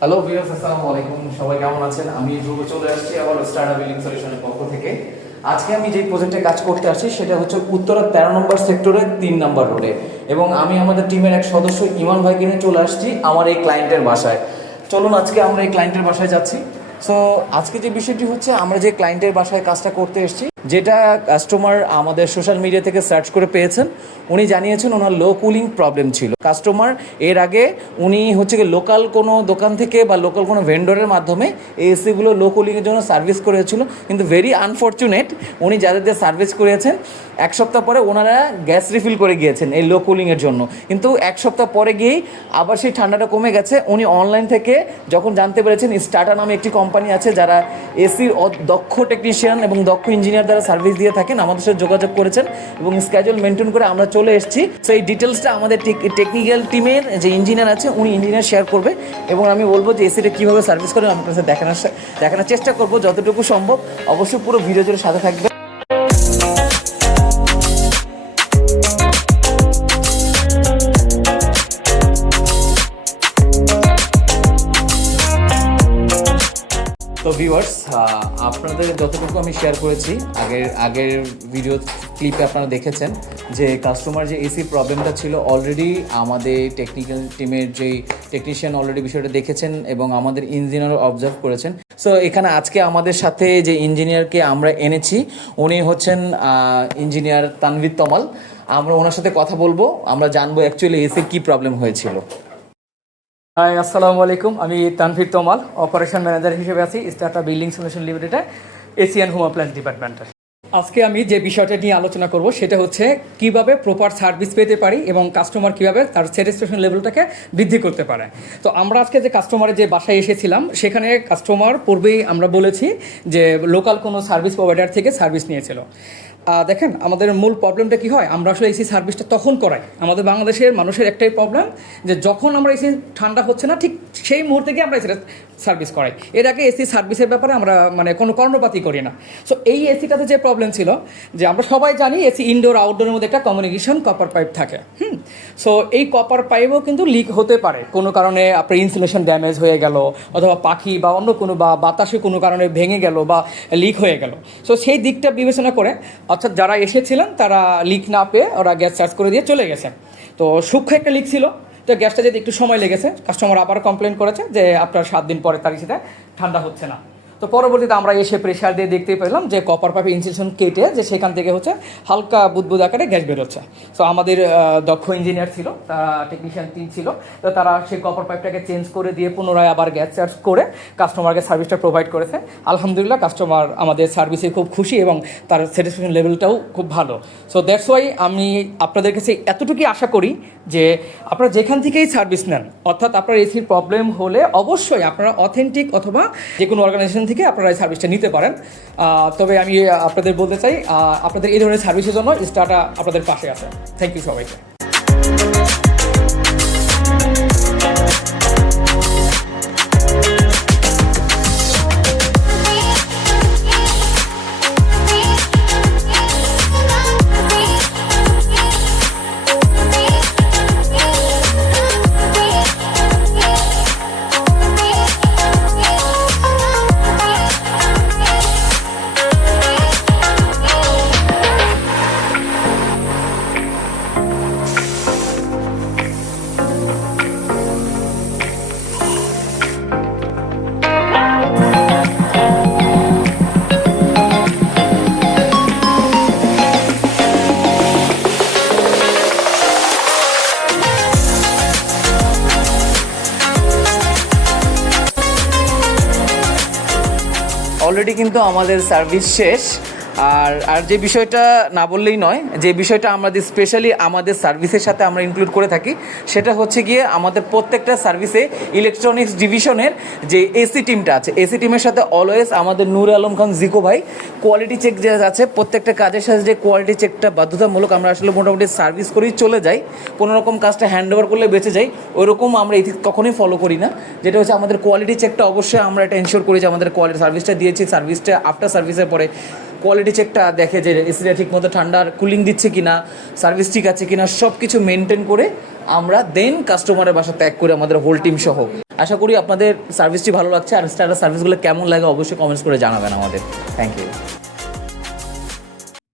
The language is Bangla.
হ্যালো ভিউয়ার্স, আসসালামু আলাইকুম। সবাই কেমন আছেন? আমি ধ্রুব চলে আসছি আবার স্টার্টআপ বিল্ডিং সলিউশনের পক্ষ থেকে। আজকে আমি যে প্রজেক্টে কাজ করতে আসছি সেটা হচ্ছে উত্তরা 13 নম্বর সেক্টরে 3 নম্বর রোডে, এবং আমি আমাদের টিমের এক সদস্য ইমান ভাইকে নিয়ে চলে আসছি আমার এই ক্লায়েন্টের বাসায়। চলুন আজকে আমরা এই ক্লায়েন্টের বাসায় যাচ্ছি। সো আজকে যে বিষয়টি হচ্ছে, আমরা যে ক্লায়েন্টের বাসায় কাজটা করতে এসেছি, যেটা কাস্টমার আমাদের সোশ্যাল মিডিয়া থেকে সার্চ করে পেয়েছেন। উনি জানিয়েছেন ওনার লো কুলিং প্রবলেম ছিল। কাস্টমার এর আগে উনি হচ্ছে কি লোকাল কোনো দোকান থেকে বা লোকাল কোনো ভেন্ডরের মাধ্যমে এই এসিগুলো লো কুলিংয়ের জন্য সার্ভিস করেছিল, কিন্তু ভেরি আনফর্চুনেট উনি যাদের দিয়ে সার্ভিস করেছেন 1 সপ্তাহ পরে ওনারা গ্যাস রিফিল করে গিয়েছেন এই লো কুলিংয়ের জন্য। কিন্তু 1 সপ্তাহ পরে গিয়েই আবার সেই ঠান্ডাটা কমে গেছে। উনি অনলাইন থেকে যখন জানতে পেরেছেন, স্টার্টা নামে একটি কোম্পানি আছে যারা এসির দক্ষ টেকনিশিয়ান এবং দক্ষ ইঞ্জিনিয়ার দ্বারা সার্ভিস দিয়ে থাকেন, আমাদের সাথে যোগাযোগ করেছেন এবং স্কেজুল মেনটেন করে আমরা চলে এসেছি। সো এই ডিটেলসটা আমাদের টেকনিক্যাল টিমের যে ইঞ্জিনিয়ার আছে উনি ইঞ্জিনিয়ার শেয়ার করবে, এবং আমি বলবো যে এসিটা কীভাবে সার্ভিস করে আমার কাছে দেখানোর চেষ্টা করবো যতটুকু সম্ভব। অবশ্যই পুরো ভিডিও জুড়ে সাথে থাকবে। তো ভিউয়ার্স, আপনাদের যতটুকু আমি শেয়ার করেছি আগের ভিডিও ক্লিপে আপনারা দেখেছেন যে কাস্টমার যে এসি প্রবলেমটা ছিল, অলরেডি আমাদের টেকনিক্যাল টিমের যেই টেকনিশিয়ান অলরেডি বিষয়টা দেখেছেন এবং আমাদের ইঞ্জিনিয়ার অবজার্ভ করেছেন। সো এখানে আজকে আমাদের সাথে যে ইঞ্জিনিয়ারকে আমরা এনেছি উনি হচ্ছেন ইঞ্জিনিয়ার তানভীর তমাল। আমরা ওনার সাথে কথা বলবো, আমরা জানবো অ্যাকচুয়ালি এসির কী প্রবলেম হয়েছিল। হাই, আসসালামু আলাইকুম। আমি তানভীর তমাল, অপারেশন ম্যানেজার হিসেবে আছি স্টার্টা বিল্ডিং সলিউশন লিমিটেডে, এসি অ্যান্ড হোম অ্যাপ্লায়েন্স ডিপার্টমেন্টে। আজকে আমি যে বিষয়টা নিয়ে আলোচনা করব সেটা হচ্ছে কিভাবে প্রপার সার্ভিস পেতে পারি এবং কাস্টমার কিভাবে তার স্যাটিসফ্যাকশন লেভেলটাকে বৃদ্ধি করতে পারে। তো আমরা আজকে যে কাস্টমারের যে বাসায় এসেছিলাম সেখানে কাস্টমার পূর্বেই আমরা বলেছি যে লোকাল কোনো সার্ভিস প্রোভাইডার থেকে সার্ভিস নিয়েছিল। দেখেন, আমাদের মূল প্রবলেমটা কী হয়, আমরা আসলে এসি সার্ভিসটা তখন করাই। আমাদের বাংলাদেশের মানুষের একটাই প্রবলেম যে যখন আমরা এসি ঠান্ডা হচ্ছে না ঠিক সেই মুহূর্তে গিয়ে আমরা এসি সার্ভিস করাই। এর আগে এসি সার্ভিসের ব্যাপারে আমরা কোনো কর্ণপাতই করি না। সো এই এসিটাতে যে প্রবলেম ছিল যে আমরা সবাই জানি এসি ইনডোর আউটডোরের মধ্যে একটা কমিউনিকেশন কপার পাইপ থাকে। সো এই কপার পাইপও কিন্তু লিক হতে পারে কোনো কারণে, আপনার ইনসুলেশন ড্যামেজ হয়ে গেল অথবা পাখি বা অন্য কোনো বা বাতাসে কোনো কারণে ভেঙে গেল বা লিক হয়ে গেল। সো সেই দিকটা বিবেচনা করে অর্থাৎ যারা এসেছিলেন তারা লিক না পেয়ে ওরা গ্যাস চার্জ করে দিয়ে চলে গেছে। তো সূক্ষ্ম একটা লিক ছিল, তো গ্যাসটা যেতে একটু সময় লেগেছে। কাস্টমার আবার কমপ্লেন করেছে যে আপনার 7 দিন পরে তার সেটা ঠান্ডা হচ্ছে না। তো পরবর্তীতে আমরা এসে প্রেশার দিয়ে দেখতে পেলাম যে কপার পাইপে ইনসুলেশন কেটে যে সেখান থেকে হচ্ছে হালকা বুদবুদ আকারে গ্যাস বেরোচ্ছে। সো আমাদের দক্ষ ইঞ্জিনিয়ার ছিল, তারা টেকনিশিয়ান টিম ছিল, তো তারা সেই কপার পাইপটাকে চেঞ্জ করে দিয়ে পুনরায় আবার গ্যাস চার্জ করে কাস্টমারকে সার্ভিসটা প্রোভাইড করেছে। আলহামদুলিল্লাহ কাস্টমার আমাদের সার্ভিসে খুব খুশি এবং তার স্যাটিসফ্যাকশন লেভেলটাও খুব ভালো। সো দ্যাটস ওয়াই আমি আপনাদের কাছে এতটুকুই আশা করি যে আপনারা যেখান থেকেই সার্ভিস নেন, অর্থাৎ আপনার এসির প্রবলেম হলে অবশ্যই আপনারা অথেন্টিক অথবা যে কোনো অর্গানাইজেশন থেকে আপনারা এই সার্ভিসটা নিতে পারেন। তবে আমি আপনাদের বলতে চাই আপনাদের এই ধরনের সার্ভিসের জন্য স্টার্টা আপনাদের পাশে আছে। থ্যাংক ইউ সবাইকে। অলরেডি কিন্তু আমাদের সার্ভিস শেষ। আর যে বিষয়টা না বললেই নয়, যে বিষয়টা আমাদের স্পেশালি আমাদের সার্ভিসের সাথে আমরা ইনক্লুড করে থাকি সেটা হচ্ছে গিয়ে আমাদের প্রত্যেকটা সার্ভিসে ইলেকট্রনিক্স ডিভিশনের যে এসি টিমটা আছে, এসি টিমের সাথে অলওয়েজ আমাদের নূর আলম খান জিকো ভাই কোয়ালিটি চেক যে আছে, প্রত্যেকটা কাজের সাথে যে কোয়ালিটি চেকটা বাধ্যতামূলক আমরা আসলে মোটামুটি সার্ভিস করেই চলে যাই। কোনো রকম কাজটা হ্যান্ড ওভার করলে বেঁচে যাই, ওইরকম আমরা এথিক্স কখনোই ফলো করি না। যেটা হচ্ছে আমাদের কোয়ালিটি চেকটা অবশ্যই আমরা এটা এনশিওর করি যে আমাদের কোয়ালিটি সার্ভিসটা দিয়েছি, সার্ভিসটা আফটার সার্ভিসের পরে কোয়ালিটি চেকটা দেখে যে এসিটা ঠিক মতো ঠান্ডার কুলিং দিচ্ছে কিনা, সার্ভিস ঠিক আছে কিনা, সব কিছু মেনটেন করে আমরা দেন কাস্টমারের বাসা ত্যাগ করে আমাদের হোল টিম সহ। আশা করি আপনাদের সার্ভিসটি ভালো লাগছে, আর স্টারটার সার্ভিসগুলো কেমন লাগে অবশ্যই কমেন্টস করে জানাবেন আমাদের। Thank you.